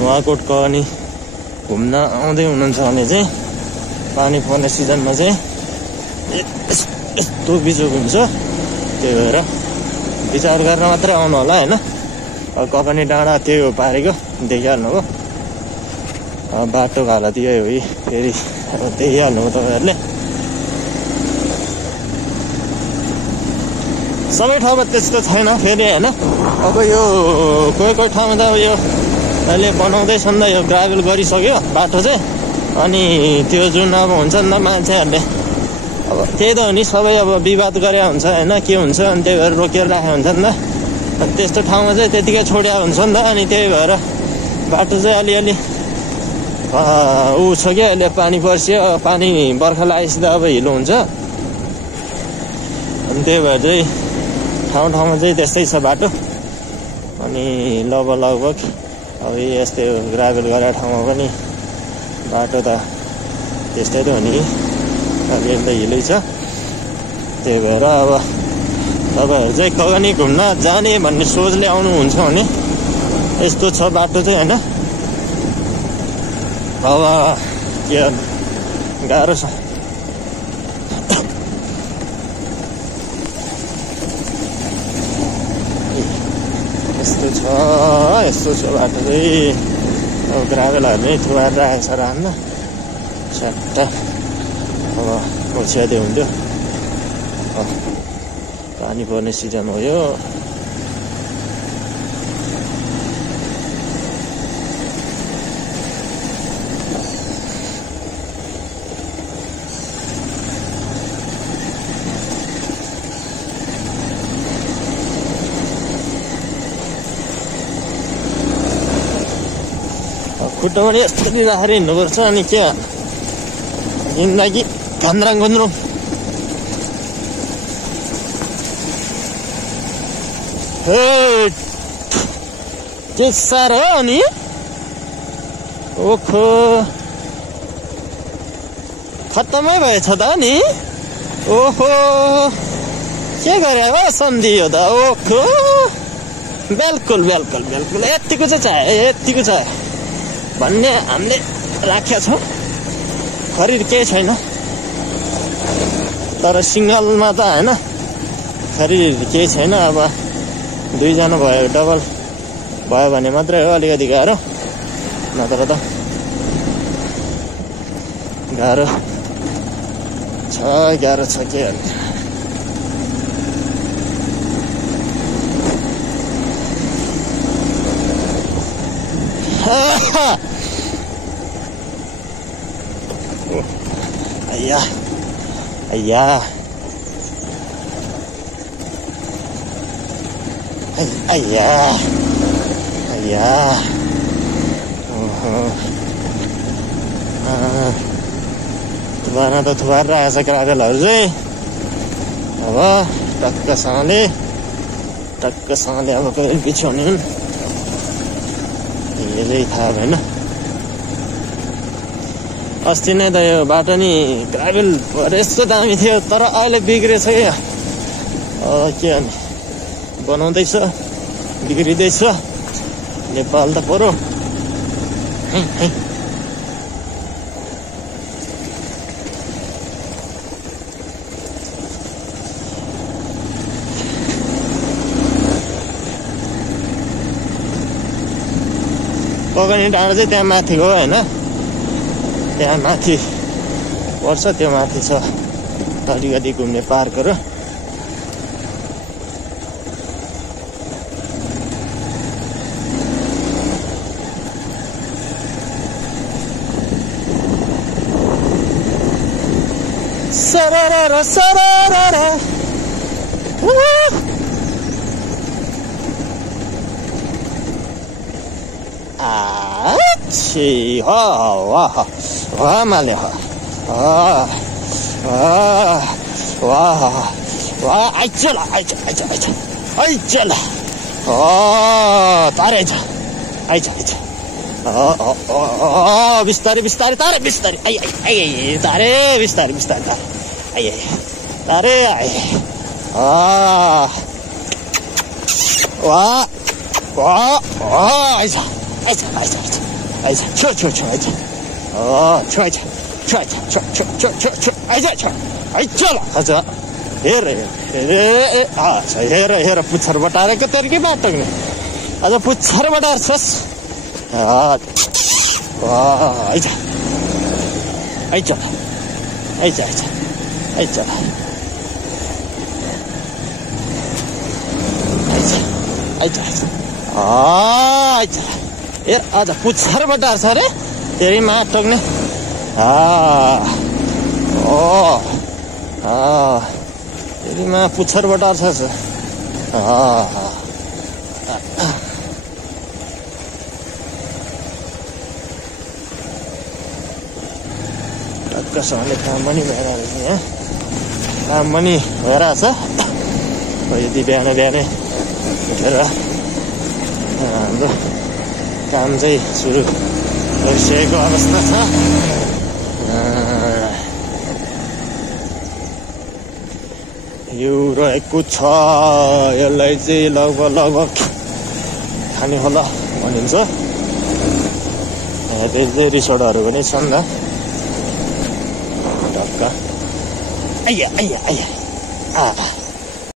नुवाकोट कगानी घुम्न आउँदै हुनुहुन्छ भने चाहिँ पानी पर्ने सिजनमा चाहिँ यस्तो बिजोग हुन्छ। त्यही भएर विचार गरेर मात्रै आउनु होला होइन। कगानी डाँडा त्यही हो पारेको देखिहाल्नुभयो। बाटोको हालत यही हो फेरि देखिहाल्नुभयो तपाईँहरूले। सबै ठाउँमा त्यस्तो छैन फेरि होइन। अब यो कोही कोही ठाउँमा त अब यो अहिले बनाउँदैछन् त यो ग्राभेल गरिसक्यो बाटो चाहिँ। अनि त्यो जुन अब हुन्छ नि त मान्छेहरूले अब त्यही त हो नि, सबै अब विवाद गरे हुन्छ होइन, के हुन्छ अनि त्यही भएर रोकेर राखेको हुन्छ नि त। अनि त्यस्तो ठाउँमा चाहिँ त्यतिकै छोड्या हुन्छ नि त। अनि त्यही भएर बाटो चाहिँ अलिअलि ऊ छ क्या, अहिले पानी पर्सियो, पानी बर्खा लागेपछि त अब हिलो हुन्छ। अनि त्यही भएर चाहिँ ठाउँ ठाउँमा चाहिँ त्यस्तै छ बाटो। अनि लगभग अब यस्तै ग्राभेल गरेर ठाउँमा पनि बाटो त त्यस्तै त हो नि, अलिअलि त हिलै छ। त्यही भएर अब तपाईँहरू चाहिँ कगानी घुम्न जाने भन्ने सोचले आउनुहुन्छ भने यस्तो छ बाटो चाहिँ होइन। अब के गाह्रो छ। यस्तो छ बाटो चाहिँ। अब ग्राभेलहरू नै थुवाएर राखेको छ राम्रो स्याट्ट। अब ओछ्याइदियो हुन्थ्यो। पानी पर्ने सिजन हो यो। खुट्टा पनि यस्तरी राखेर हिँड्नुपर्छ। अनि के जिन्दगी घन्द्राङ गुन्द्रुङ। के साह्रो हो अनि ओखो खत्तमै भएछ त नि। ओहो के गरे हो सन्धि हो त। ओखो बिल्कुल बिल्कुल बिल्कुल यतिको चाहिँ चाहियो, यतिको चाहियो भन्ने हामीले राखेका छौँ। खरिद केही छैन तर सिङ्गलमा त होइन, खरिद केही छैन। अब दुईजना भयो, डबल भयो भने मात्रै हो अलिकति गाह्रो, नत्र त गाह्रो छ के गर्ने। थुपार्न त थुपार आएछ ग्राभेलहरू चाहिँ। अब टक्कसँगले अब कहिले बिछाउने हुन् यसै थाहा भएन। अस्ति नै त यो बाटो नि ग्राभेल यस्तो दामी थियो तर अहिले बिग्रेछ क्या। के भने बनाउँदैछ बिग्रिँदैछ नेपाल त परो। कगानी डाँडा चाहिँ त्यहाँ माथिको हो होइन, त्यहाँ माथि पर्छ, त्यो माथि छ अलिकति घुम्ने पार्कहरू। सररा सररा अच्छी वाह वाह माले वाह आई चला तारे आइज बिस्तारै बिस्तारै तारे बिस्तारै आई तारे बिस्तारै बिस्तारै तारे आई तारे आई वाह वाह वाह आइज आइज आइज आइज आइज छु छु छु आइज छु आइज छु आइज छु छु छु छु छु आइज छु आइज ल हजुर हेर हेर अच्छा हेर हेर पुच्छर बटारेको तेर्कै बाटो नि आज पुच्छर बटार्छस् आइज आइज आइज आइज आइज आइज आइज हेर आज पुच्छर बटार्छ अरे तेरी मा टोक्ने तेरी मा पुच्छर बटार्छ टक्कसँगले काम पनि भएर रहेछ यहाँ काम पनि भइरहेछ यति बिहान बिहानै उठेर हाम्रो काम चाहिँ सुरु गरिसकेको अवस्था छ यो रहेको छ यसलाई चाहिँ लगभग खाने होला भनिन्छ त्यस्तै रिसोर्टहरू पनि छन् त टक्क आइया आइया आइया